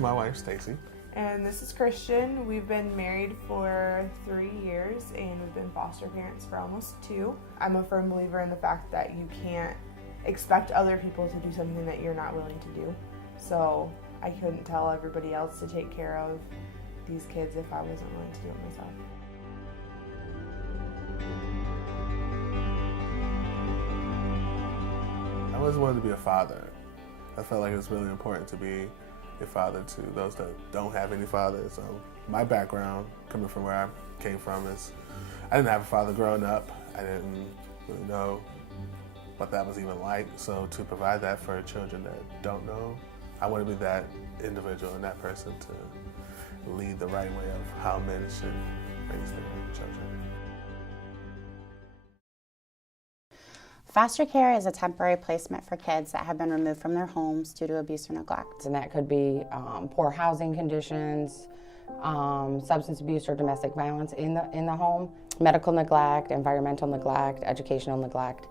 my wife, Stacy. And this is Christian. We've been married for 3 years and we've been foster parents for almost 2. I'm a firm believer in the fact that you can't expect other people to do something that you're not willing to do. So I couldn't tell everybody else to take care of these kids if I wasn't willing to do it myself. I always wanted to be a father. I felt like it was really important to be a father to those that don't have any fathers. My background, coming from where I came from, is I didn't have a father growing up. I didn't really know what that was even like. So to provide that for children that don't know, I want to be that individual and that person to lead the right way of how men should raise their children. Foster care is a temporary placement for kids that have been removed from their homes due to abuse or neglect. And that could be poor housing conditions, substance abuse or domestic violence in the home, medical neglect, environmental neglect, educational neglect.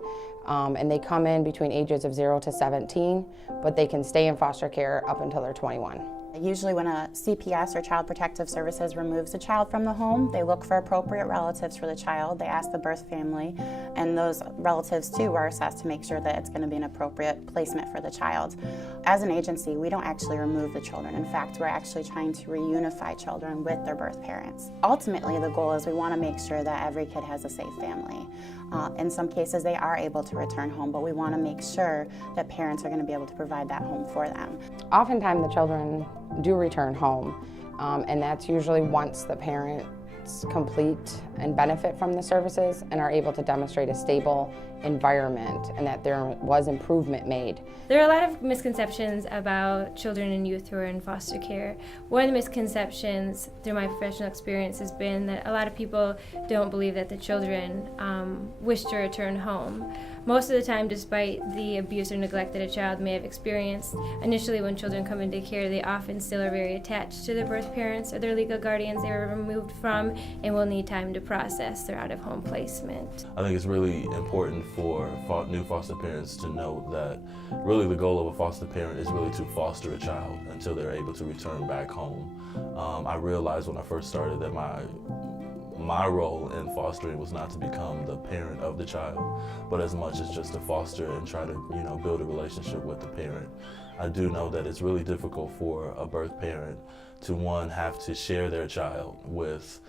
And they come in between ages of 0 to 17, but they can stay in foster care up until they're 21. Usually when a CPS or Child Protective Services removes a child from the home, they look for appropriate relatives for the child. They ask the birth family, and those relatives too are assessed to make sure that it's going to be an appropriate placement for the child. As an agency, we don't actually remove the children. In fact, we're actually trying to reunify children with their birth parents. Ultimately, the goal is we want to make sure that every kid has a safe family. In some cases, they are able to return home, but we want to make sure that parents are going to be able to provide that home for them. Oftentimes, the children do return home, and that's usually once the parents complete and benefit from the services and are able to demonstrate a stable environment and that there was improvement made. There are a lot of misconceptions about children and youth who are in foster care. One of the misconceptions through my professional experience has been that a lot of people don't believe that the children wish to return home. Most of the time, despite the abuse or neglect that a child may have experienced, initially when children come into care, they often still are very attached to their birth parents or their legal guardians they were removed from and will need time to process their out-of-home placement. I think it's really important for new foster parents to know that really the goal of a foster parent is really to foster a child until they're able to return back home. I realized when I first started that my role in fostering was not to become the parent of the child, but as much as just to foster and try to, build a relationship with the parent. I do know that it's really difficult for a birth parent to, one, have to share their child with,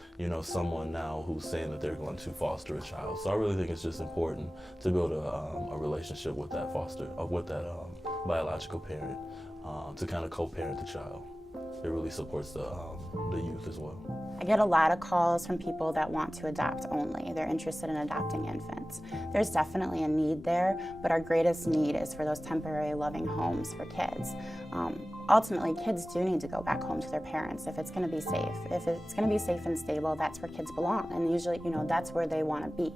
someone now who's saying that they're going to foster a child. So I really think it's just important to build a relationship with that biological parent, to kind of co-parent the child. It really supports the youth as well. I get a lot of calls from people that want to adopt only. They're interested in adopting infants. There's definitely a need there, but our greatest need is for those temporary loving homes for kids. Ultimately, kids do need to go back home to their parents if it's going to be safe. If it's going to be safe and stable, that's where kids belong, and usually, that's where they want to be.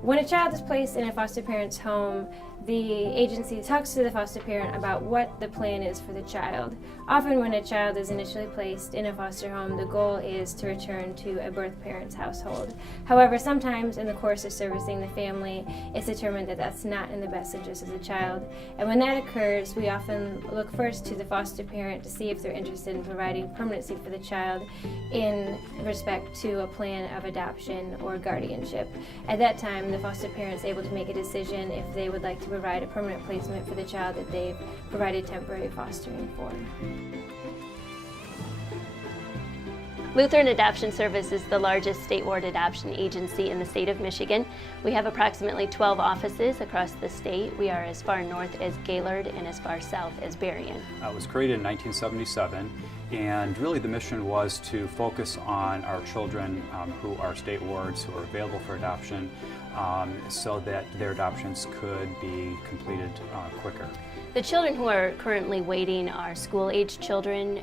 When a child is placed in a foster parent's home, the agency talks to the foster parent about what the plan is for the child. Often when a child is initially placed in a foster home, the goal is to return to a birth parent's household. However, sometimes in the course of servicing the family, it's determined that that's not in the best interest of the child. And when that occurs, we often look first to the foster parent to see if they're interested in providing permanency for the child in respect to a plan of adoption or guardianship. At that time, the foster parent is able to make a decision if they would like to provide a permanent placement for the child that they've provided temporary fostering for. Lutheran Adoption Service is the largest statewide adoption agency in the state of Michigan. We have approximately 12 offices across the state. We are as far north as Gaylord and as far south as Berrien. It was created in 1977, and really the mission was to focus on our children who are state wards, who are available for adoption, so that their adoptions could be completed quicker. The children who are currently waiting are school-age children,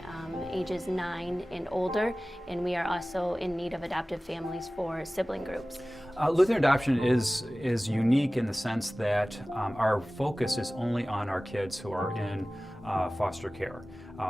ages 9 and older, and we are also in need of adoptive families for sibling groups. Lutheran adoption is unique in the sense that our focus is only on our kids who are in foster care.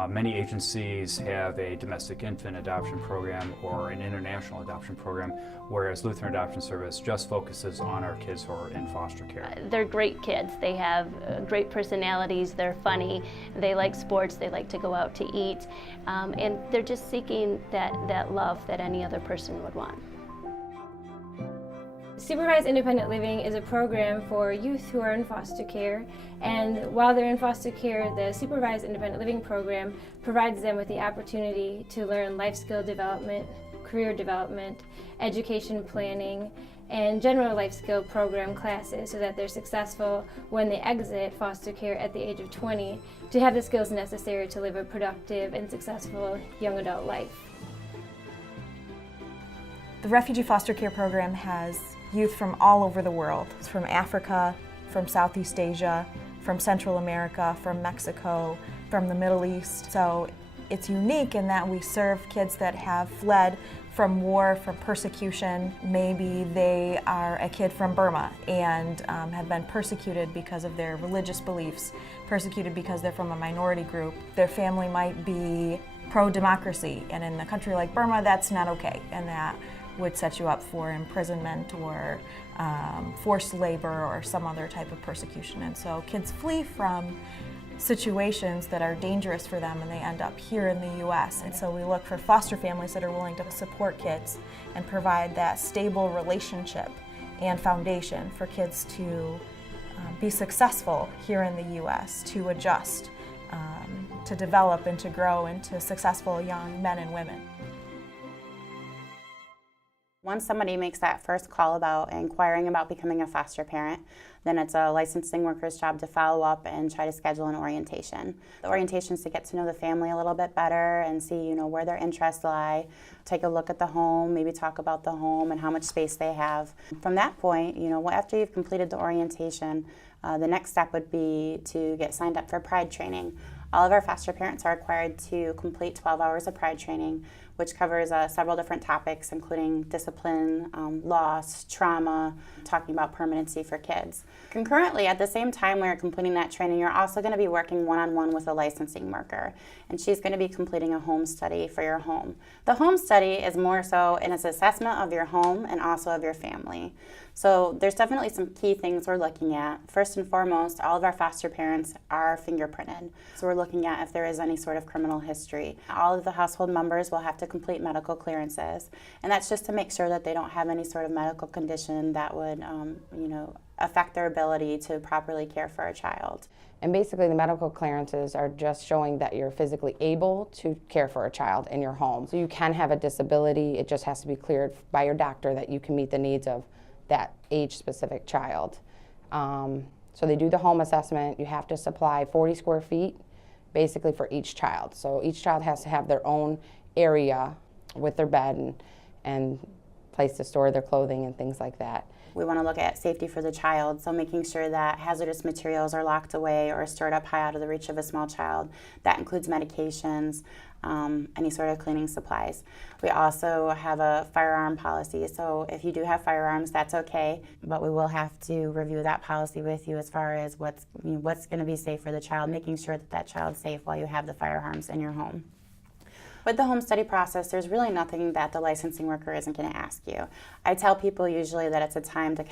Many agencies have a domestic infant adoption program or an international adoption program, whereas Lutheran Adoption Service just focuses on our kids who are in foster care. They're great kids. They have great personalities. They're funny. They like sports. They like to go out to eat. And they're just seeking that love that any other person would want. Supervised Independent Living is a program for youth who are in foster care, and while they're in foster care, the Supervised Independent Living program provides them with the opportunity to learn life skill development, career development, education planning, and general life skill program classes so that they're successful when they exit foster care at the age of 20 to have the skills necessary to live a productive and successful young adult life. The Refugee Foster Care Program has youth from all over the world. It's from Africa, from Southeast Asia, from Central America, from Mexico, from the Middle East. So it's unique in that we serve kids that have fled from war, from persecution. Maybe they are a kid from Burma and have been persecuted because of their religious beliefs, persecuted because they're from a minority group. Their family might be pro-democracy, and in a country like Burma, that's not okay, and that would set you up for imprisonment or forced labor or some other type of persecution. And so kids flee from situations that are dangerous for them, and they end up here in the U.S. And so we look for foster families that are willing to support kids and provide that stable relationship and foundation for kids to be successful here in the U.S., to adjust, to develop and to grow into successful young men and women. Once somebody makes that first call about inquiring about becoming a foster parent, then it's a licensing worker's job to follow up and try to schedule an orientation. The orientation is to get to know the family a little bit better and see, where their interests lie, take a look at the home, maybe talk about the home and how much space they have. From that point, after you've completed the orientation, the next step would be to get signed up for PRIDE training. All of our foster parents are required to complete 12 hours of PRIDE training, which covers several different topics, including discipline, loss, trauma, talking about permanency for kids. Concurrently, at the same time when you're completing that training, you're also going to be working one-on-one with a licensing worker, and she's going to be completing a home study for your home. The home study is more so an assessment of your home and also of your family. So there's definitely some key things we're looking at. First and foremost, all of our foster parents are fingerprinted. So we're looking at if there is any sort of criminal history. All of the household members will have to complete medical clearances, and that's just to make sure that they don't have any sort of medical condition that would, affect their ability to properly care for a child. And basically the medical clearances are just showing that you're physically able to care for a child in your home. So you can have a disability, it just has to be cleared by your doctor that you can meet the needs of that age-specific child. So they do the home assessment. You have to supply 40 square feet basically for each child. So each child has to have their own area with their bed and place to store their clothing and things like that. We want to look at safety for the child, so making sure that hazardous materials are locked away or stored up high out of the reach of a small child. That includes medications, any sort of cleaning supplies. We also have a firearm policy, so if you do have firearms, that's okay, but we will have to review that policy with you as far as what's going to be safe for the child, making sure that that child's safe while you have the firearms in your home. With the home study process, there's really nothing that the licensing worker isn't going to ask you. I tell people usually that it's a time to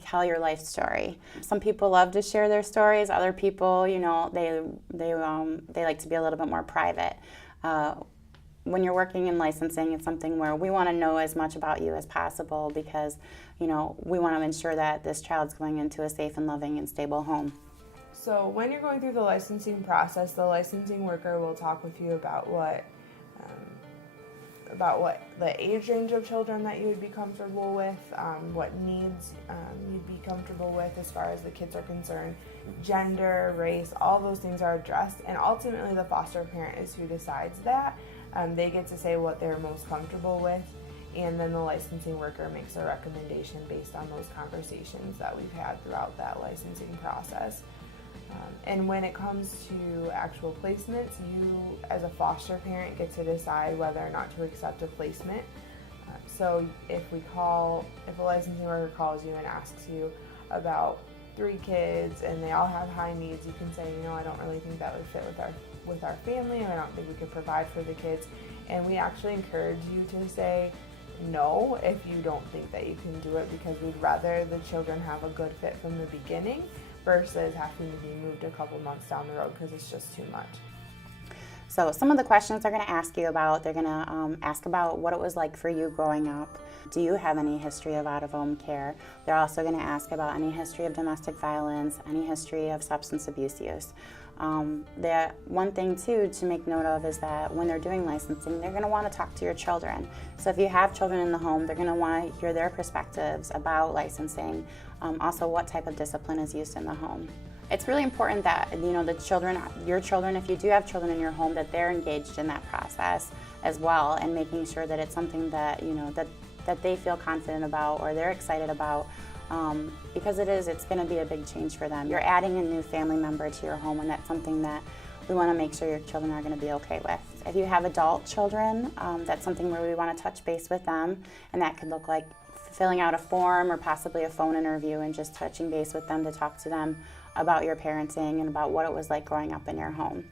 tell your life story. Some people love to share their stories. Other people, they like to be a little bit more private. When you're working in licensing, it's something where we want to know as much about you as possible because, we want to ensure that this child's going into a safe and loving and stable home. So when you're going through the licensing process, the licensing worker will talk with you about what the age range of children that you would be comfortable with, what needs you'd be comfortable with as far as the kids are concerned, gender, race, all those things are addressed, and ultimately the foster parent is who decides that. They get to say what they're most comfortable with, and then the licensing worker makes a recommendation based on those conversations that we've had throughout that licensing process. And when it comes to actual placements, you as a foster parent get to decide whether or not to accept a placement. So if a licensing worker calls you and asks you about 3 kids and they all have high needs, you can say, you know, I don't really think that would fit with our family, and I don't think we could provide for the kids. And we actually encourage you to say no if you don't think that you can do it, because we'd rather the children have a good fit from the beginning versus having to be moved a couple months down the road because it's just too much. So some of the questions they're going to ask you about, they're going to ask about what it was like for you growing up. Do you have any history of out-of-home care? They're also going to ask about any history of domestic violence, any history of substance abuse use. The one thing too to make note of is that when they're doing licensing, they're going to want to talk to your children. So if you have children in the home, they're going to want to hear their perspectives about licensing, also what type of discipline is used in the home. It's really important that, you know, your children, if you do have children in your home, that they're engaged in that process as well, and making sure that it's something that, you know, that they feel confident about or they're excited about, because it's going to be a big change for them. You're adding a new family member to your home, and that's something that we want to make sure your children are going to be okay with. If you have adult children, that's something where we want to touch base with them, and that could look like filling out a form or possibly a phone interview and just touching base with them to talk to them about your parenting and about what it was like growing up in your home.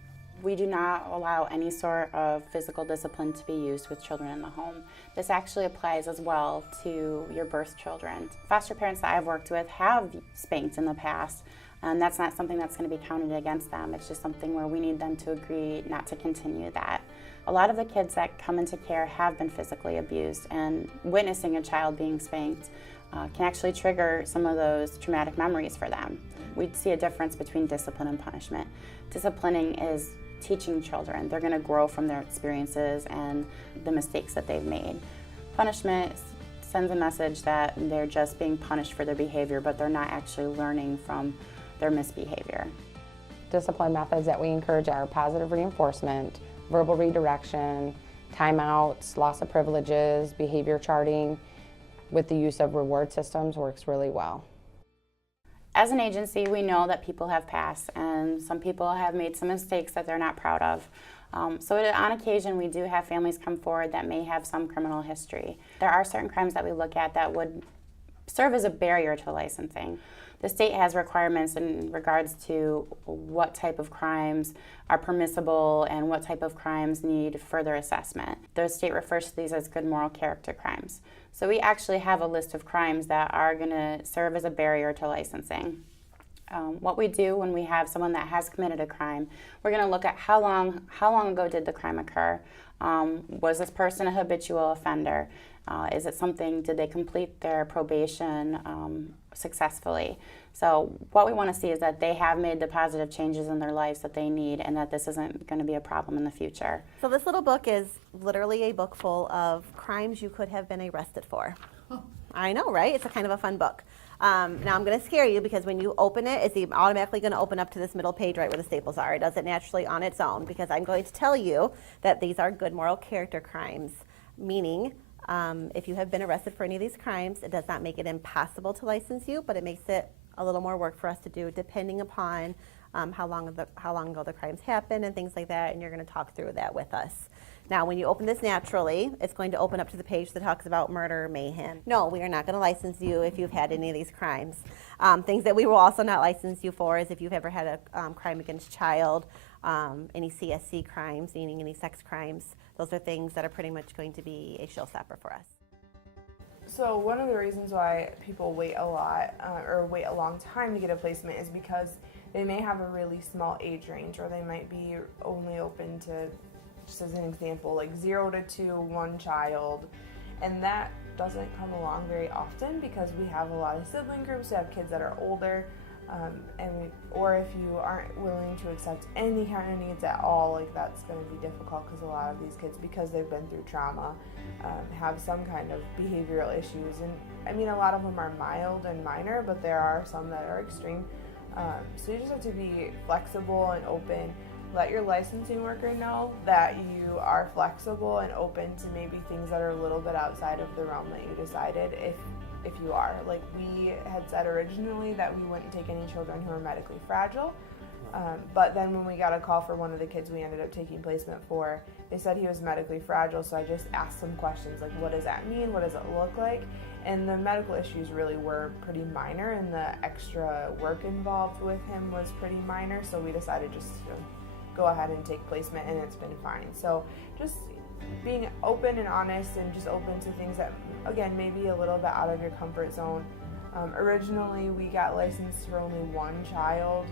We do not allow any sort of physical discipline to be used with children in the home. This actually applies as well to your birth children. Foster parents that I've worked with have spanked in the past, and that's not something that's going to be counted against them. It's just something where we need them to agree not to continue that. A lot of the kids that come into care have been physically abused, and witnessing a child being spanked can actually trigger some of those traumatic memories for them. We'd see a difference between discipline and punishment. Disciplining is teaching children. They're going to grow from their experiences and the mistakes that they've made. Punishment sends a message that they're just being punished for their behavior, but they're not actually learning from their misbehavior. Discipline methods that we encourage are positive reinforcement, verbal redirection, timeouts, loss of privileges, behavior charting, with the use of reward systems works really well. As an agency, we know that people have passed, and some people have made some mistakes that they're not proud of. So on occasion, we do have families come forward that may have some criminal history. There are certain crimes that we look at that would serve as a barrier to licensing. The state has requirements in regards to what type of crimes are permissible and what type of crimes need further assessment. The state refers to these as good moral character crimes. So we actually have a list of crimes that are going to serve as a barrier to licensing. What we do when we have someone that has committed a crime, we're going to look at how long ago did the crime occur? Was this person a habitual offender? Is it something, did they complete their probation successfully? So what we want to see is that they have made the positive changes in their lives that they need, and that this isn't going to be a problem in the future. So this little book is literally a book full of crimes you could have been arrested for. I know, right? It's a kind of a fun book. Now I'm going to scare you, because when you open it, it's automatically going to open up to this middle page right where the staples are. It does it naturally on its own, because I'm going to tell you that these are good moral character crimes, meaning if you have been arrested for any of these crimes, it does not make it impossible to license you, but it makes it a little more work for us to do, depending upon how long ago the crimes happened and things like that, and you're going to talk through that with us. Now, when you open this naturally, it's going to open up to the page that talks about murder, mayhem. No, we are not going to license you if you've had any of these crimes. Things that we will also not license you for is if you've ever had a crime against child, any CSC crimes, meaning any sex crimes. Those are things that are pretty much going to be a showstopper for us. So one of the reasons why people wait a lot or wait a long time to get a placement is because they may have a really small age range, or they might be only open to, just as an example, like 0 to 2, 1 child, and that doesn't come along very often because we have a lot of sibling groups. We have kids that are older, or if you aren't willing to accept any kind of needs at all, like that's going to be difficult, because a lot of these kids, because they've been through trauma, have some kind of behavioral issues. And I mean, a lot of them are mild and minor, but there are some that are extreme. So you just have to be flexible and open. Let your licensing worker know that you are flexible and open to maybe things that are a little bit outside of the realm that you decided, if you are. Like we had said originally that we wouldn't take any children who are medically fragile, But then when we got a call for one of the kids we ended up taking placement for, they said he was medically fragile, so I just asked some questions like, what does that mean? What does it look like? And the medical issues really were pretty minor, and the extra work involved with him was pretty minor, so we decided just to go ahead and take placement, and it's been fine. So just being open and honest and just open to things that, again, maybe a little bit out of your comfort zone. Originally, we got licensed for only one child,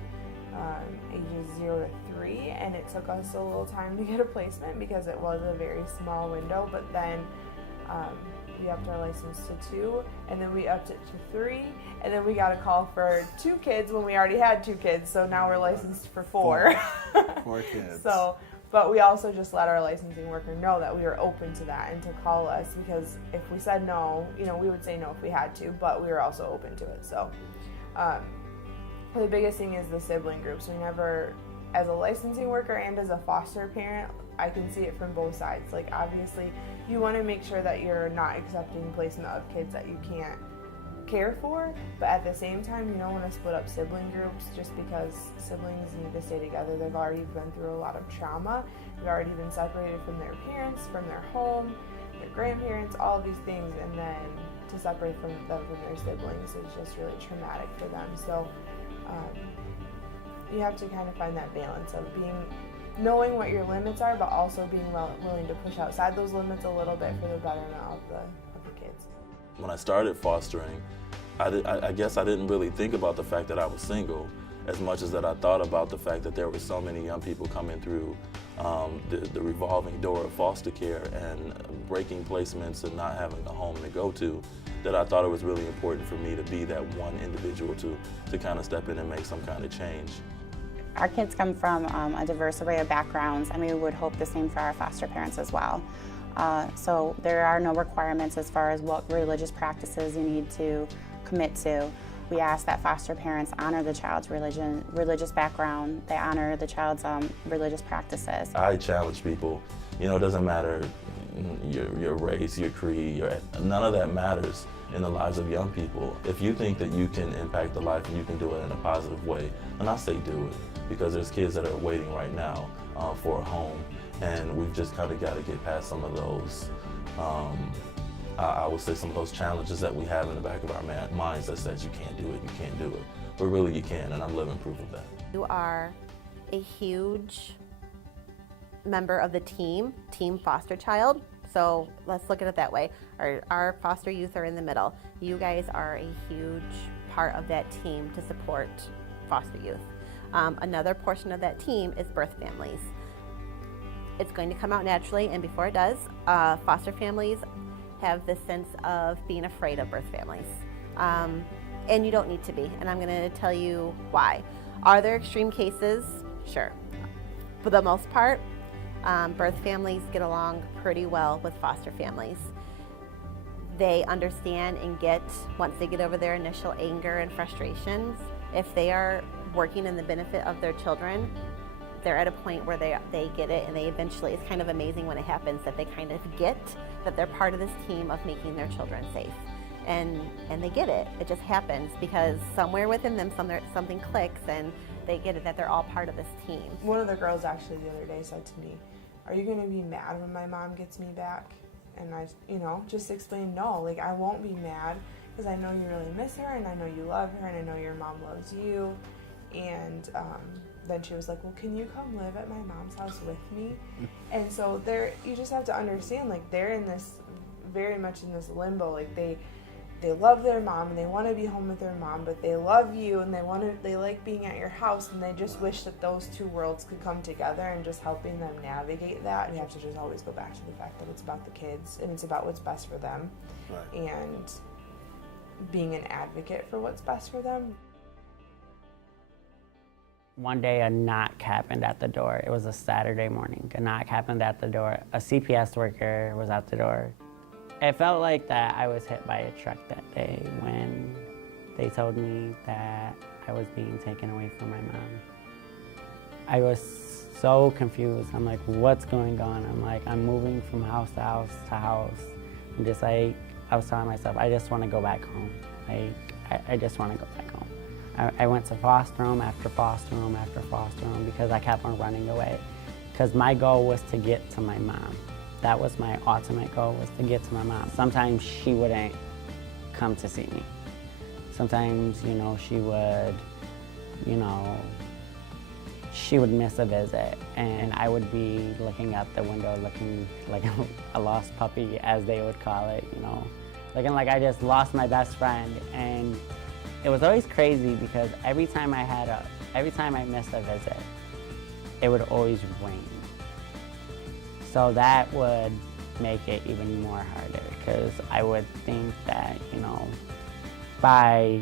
ages 0 to 3, and it took us a little time to get a placement because it was a very small window, but then we upped our license to 2, and then we upped it to 3, and then we got a call for 2 kids when we already had 2 kids, so now we're licensed for 4. 4 kids. So, but we also just let our licensing worker know that we were open to that and to call us, because if we said no, you know, we would say no if we had to, but we were also open to it. So the biggest thing is the sibling groups. We never, as a licensing worker and as a foster parent, I can see it from both sides. Like, obviously, you want to make sure that you're not accepting placement of kids that you can't care for, but at the same time, you don't want to split up sibling groups just because siblings need to stay together. They've already been through a lot of trauma. They've already been separated from their parents, from their home, their grandparents, all of these things, and then to separate them from their siblings is just really traumatic for them. So you have to kind of find that balance of knowing what your limits are, but also being willing to push outside those limits a little bit for the betterment of the kids. When I started fostering, I guess I didn't really think about the fact that I was single as much as that I thought about the fact that there were so many young people coming through the revolving door of foster care and breaking placements and not having a home to go to, that I thought it was really important for me to be that one individual to kind of step in and make some kind of change. Our kids come from a diverse array of backgrounds, and we would hope the same for our foster parents as well. So there are no requirements as far as what religious practices you need to commit to. We ask that foster parents honor the child's religious background. They honor the child's religious practices. I challenge people, you know, it doesn't matter your race, your creed, none of that matters in the lives of young people. If you think that you can impact the life and you can do it in a positive way, then I say do it, because there's kids that are waiting right now for a home, and we've just kind of got to get past some of those, I would say some of those challenges that we have in the back of our minds that says you can't do it, you can't do it. But really you can, and I'm living proof of that. You are a huge member of the team foster child. So let's look at it that way. Our foster youth are in the middle. You guys are a huge part of that team to support foster youth. Another portion of that team is birth families. It's going to come out naturally, and before it does, foster families have this sense of being afraid of birth families. And you don't need to be, and I'm going to tell you why. Are there extreme cases? Sure. For the most part, birth families get along pretty well with foster families. They understand and get, once they get over their initial anger and frustrations, if they are working in the benefit of their children, they're at a point where they get it, and they eventually, it's kind of amazing when it happens that they kind of get that they're part of this team of making their children safe. And they get it. It just happens because somewhere within them something clicks, and they get it that they're all part of this team. One of the girls actually the other day said to me, "Are you going to be mad when my mom gets me back?" And I, just explained, no, like, I won't be mad because I know you really miss her, and I know you love her, and I know your mom loves you. And then she was like, "Well, can you come live at my mom's house with me?" And so you just have to understand, like, they're in this, very much in this limbo. Like, they love their mom and they want to be home with their mom, but they love you and they like being at your house, and they just wish that those two worlds could come together, and just helping them navigate that. We have to just always go back to the fact that it's about the kids and it's about what's best for them, right, and being an advocate for what's best for them. One day a knock happened at the door. It was a Saturday morning. A knock happened at the door. A CPS worker was at the door. It felt like that I was hit by a truck that day when they told me that I was being taken away from my mom. I was so confused. I'm like, what's going on? I'm moving from house to house to house. I'm just like, I was telling myself, I just want to go back home. I just want to go back home. I went to foster home after foster home after foster home because I kept on running away. Because my goal was to get to my mom. That was my ultimate goal, was to get to my mom. Sometimes she wouldn't come to see me. Sometimes, you know, she would miss a visit, and I would be looking out the window looking like a lost puppy, as they would call it, you know, looking like I just lost my best friend. And it was always crazy because every time I missed a visit, it would always rain. So that would make it even more harder, because I would think that, you know, by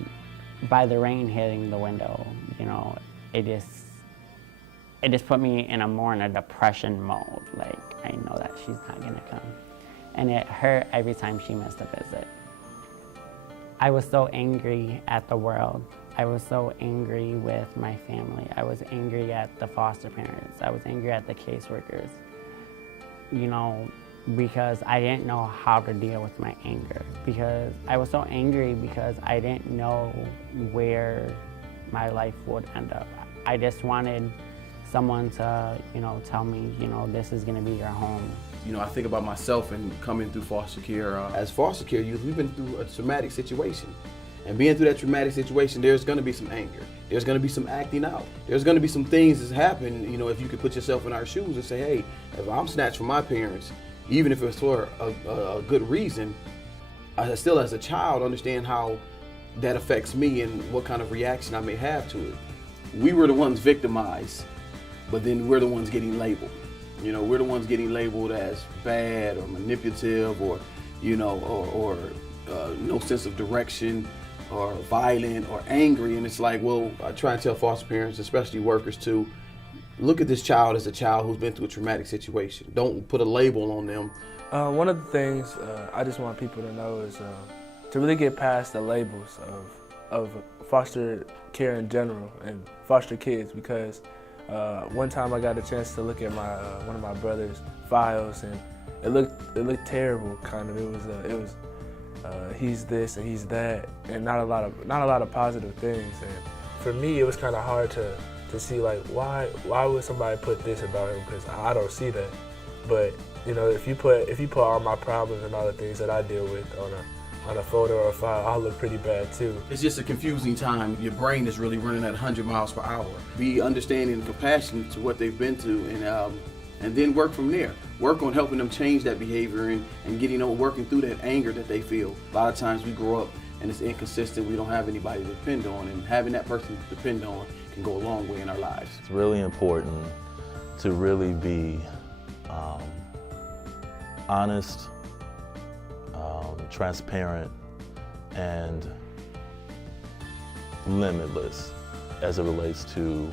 the rain hitting the window, you know, it just put me in a depression mode. Like, I know that she's not gonna come. And it hurt every time she missed a visit. I was so angry at the world. I was so angry with my family. I was angry at the foster parents. I was angry at the caseworkers, you know, because I didn't know how to deal with my anger. Because I was so angry because I didn't know where my life would end up. I just wanted someone to, you know, tell me, you know, this is gonna be your home. You know, I think about myself and coming through foster care. As foster care youth, we've been through a traumatic situation. And being through that traumatic situation, there's gonna be some anger. There's gonna be some acting out. There's gonna be some things that happen, you know, if you could put yourself in our shoes and say, hey, if I'm snatched from my parents, even if it's for a good reason, I still as a child understand how that affects me and what kind of reaction I may have to it. We were the ones victimized, but then we're the ones getting labeled. You know, we're the ones getting labeled as bad or manipulative or, you know, or no sense of direction or violent or angry. And it's like, well, I try and tell foster parents, especially workers too, look at this child as a child who's been through a traumatic situation. Don't put a label on them. One of the things I just want people to know is to really get past the labels of foster care in general and foster kids, because one time I got a chance to look at my one of my brother's files, and it looked terrible. Kind of, it was he's this and he's that, and not a lot of positive things. And for me, it was kind of hard to see, like, why would somebody put this about him, because I don't see that. But you know, if you put all my problems and all the things that I deal with on a photo or a file, I'll look pretty bad too. It's just a confusing time. Your brain is really running at 100 miles per hour. Be understanding and compassionate to what they've been through, and then work from there. Work on helping them change that behavior and working through that anger that they feel. A lot of times we grow up and it's inconsistent. We don't have anybody to depend on, and having that person to depend on can go a long way in our lives. It's really important to really be honest, transparent, and limitless as it relates to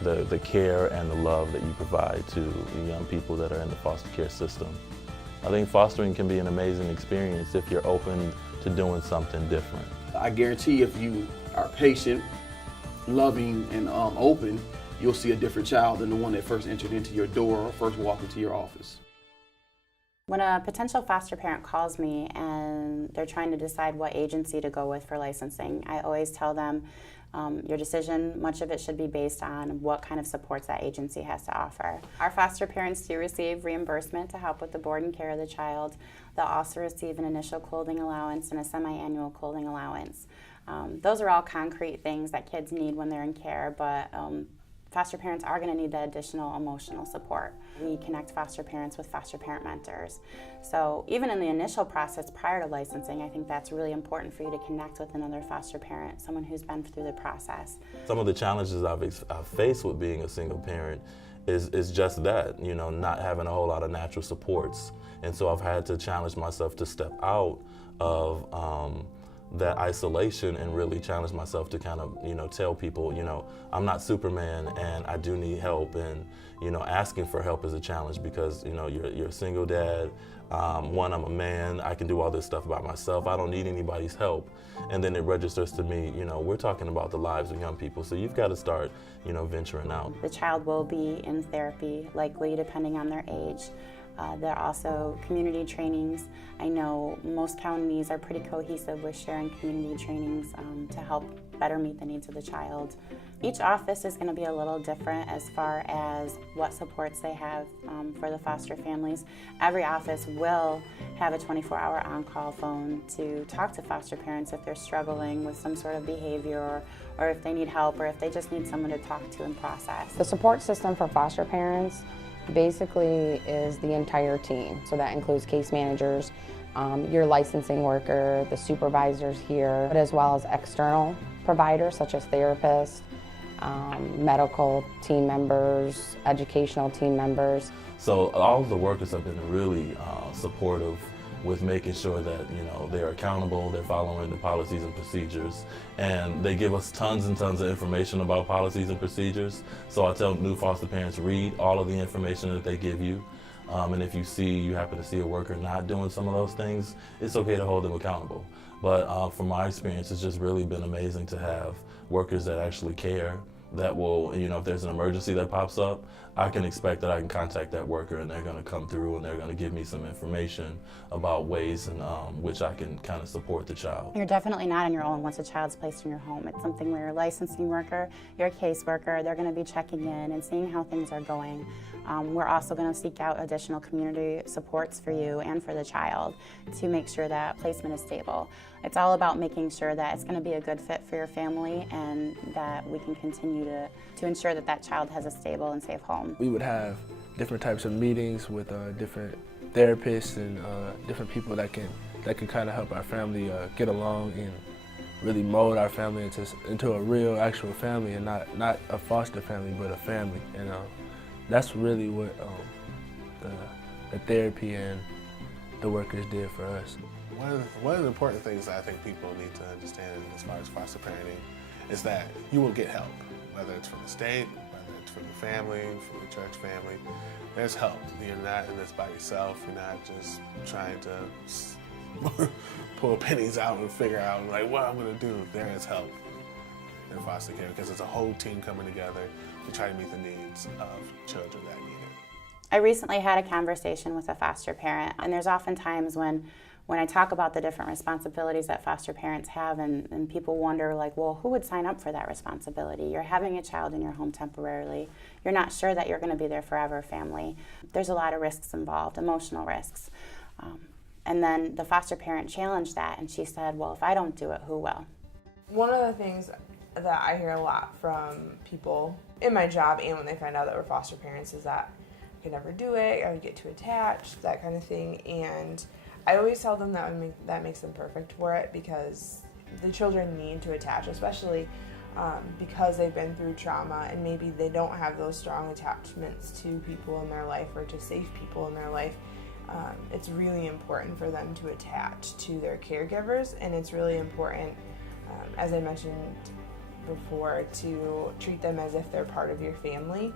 the care and the love that you provide to young people that are in the foster care system. I think fostering can be an amazing experience if you're open to doing something different. I guarantee if you are patient, loving, and open, you'll see a different child than the one that first entered into your door or first walked into your office. When a potential foster parent calls me and they're trying to decide what agency to go with for licensing, I always tell them your decision, much of it should be based on what kind of supports that agency has to offer. Our foster parents do receive reimbursement to help with the board and care of the child. They'll also receive an initial clothing allowance and a semi-annual clothing allowance. Those are all concrete things that kids need when they're in care, but foster parents are going to need the additional emotional support. We connect foster parents with foster parent mentors. So even in the initial process prior to licensing, I think that's really important for you to connect with another foster parent, someone who's been through the process. Some of the challenges I've faced with being a single parent is just that, you know, not having a whole lot of natural supports. And so I've had to challenge myself to step out of that isolation and really challenge myself to kind of, you know, tell people, you know, I'm not Superman and I do need help. And, you know, asking for help is a challenge because, you know, you're a single dad. One, I'm a man. I can do all this stuff by myself. I don't need anybody's help. And then it registers to me, you know, we're talking about the lives of young people. So you've got to start, you know, venturing out. The child will be in therapy, likely depending on their age. There are also community trainings. I know most counties are pretty cohesive with sharing community trainings to help better meet the needs of the child. Each office is going to be a little different as far as what supports they have for the foster families. Every office will have a 24-hour on-call phone to talk to foster parents if they're struggling with some sort of behavior, or if they need help, or if they just need someone to talk to and process. The support system for foster parents basically is the entire team. So that includes case managers, your licensing worker, the supervisors here, but as well as external providers such as therapists, medical team members, educational team members. So all of the workers have been really supportive with making sure that they're accountable, they're following the policies and procedures, and they give us tons and tons of information about policies and procedures. So I tell new foster parents, read all of the information that they give you, and if you happen to see a worker not doing some of those things, it's okay to hold them accountable. But from my experience, it's just really been amazing to have workers that actually care, that will, if there's an emergency that pops up, I can expect that I can contact that worker and they're going to come through and they're going to give me some information about ways in which I can kind of support the child. You're definitely not on your own once a child's placed in your home. It's something where your licensing worker, your caseworker, they're going to be checking in and seeing how things are going. We're also going to seek out additional community supports for you and for the child to make sure that placement is stable. It's all about making sure that it's going to be a good fit for your family and that we can continue to ensure that that child has a stable and safe home. We would have different types of meetings with different therapists and different people that can kind of help our family get along and really mold our family into a real actual family, and not a foster family but a family. And that's really what the therapy and the workers did for us. One of the important things that I think people need to understand as far as foster parenting is that you will get help, whether it's from the state, whether it's from the family, from the church family. There's help. You're not in this by yourself. You're not just trying to pull pennies out and figure out what I'm going to do. There is help in foster care because it's a whole team coming together to try to meet the needs of children that need it. I recently had a conversation with a foster parent, and there's often times when I talk about the different responsibilities that foster parents have, and people wonder, well, who would sign up for that responsibility? You're having a child in your home temporarily. You're not sure that you're going to be there forever family. There's a lot of risks involved, emotional risks. And then the foster parent challenged that, and she said, well, if I don't do it, who will? One of the things that I hear a lot from people in my job and when they find out that we're foster parents is that I could never do it, I would get too attached, that kind of thing. And I always tell them that makes them perfect for it, because the children need to attach, especially because they've been through trauma and maybe they don't have those strong attachments to people in their life or to safe people in their life. It's really important for them to attach to their caregivers, and it's really important, as I mentioned before, to treat them as if they're part of your family.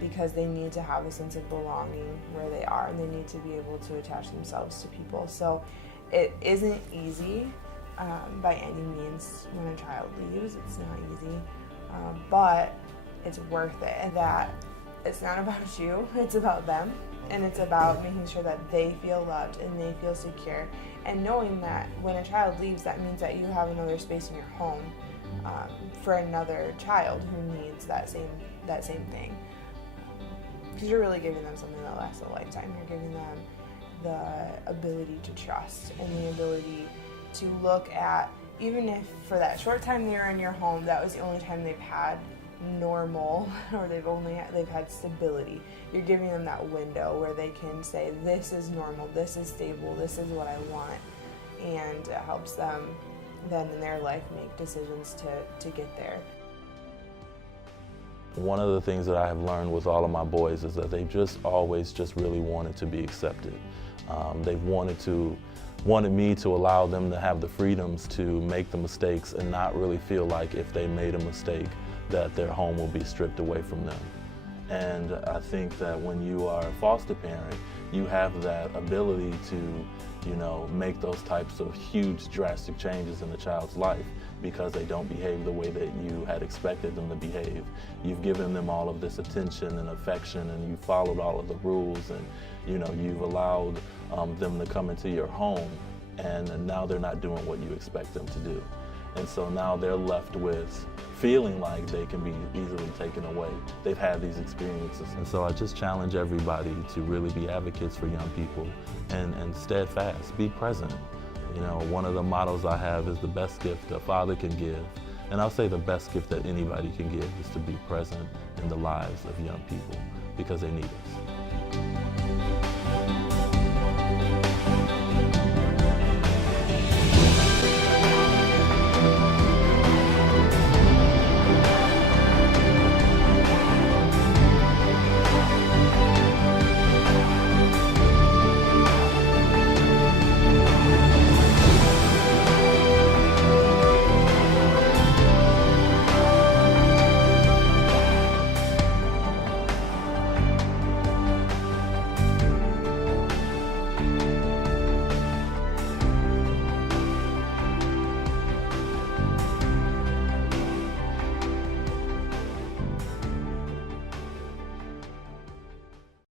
Because they need to have a sense of belonging where they are, and they need to be able to attach themselves to people. So it isn't easy by any means when a child leaves. It's not easy, but it's worth it. And that it's not about you, it's about them, and it's about making sure that they feel loved and they feel secure, and knowing that when a child leaves, that means that you have another space in your home for another child who needs that same thing. Because you're really giving them something that lasts a lifetime. You're giving them the ability to trust and the ability to look at, even if for that short time they were in your home, that was the only time they've had normal, or they've had stability. You're giving them that window where they can say, this is normal, this is stable, this is what I want. And it helps them then in their life make decisions to get there. One of the things that I have learned with all of my boys is that they've just always really wanted to be accepted. They've wanted me to allow them to have the freedoms to make the mistakes and not really feel like if they made a mistake that their home will be stripped away from them. And I think that when you are a foster parent, you have that ability to, make those types of huge, drastic changes in the child's life because they don't behave the way that you had expected them to behave. You've given them all of this attention and affection, and you've followed all of the rules, and you've allowed them to come into your home, and now they're not doing what you expect them to do. And so now they're left with feeling like they can be easily taken away. They've had these experiences. And so I just challenge everybody to really be advocates for young people and steadfast, be present. One of the mottos I have is the best gift a father can give. And I'll say the best gift that anybody can give is to be present in the lives of young people because they need us.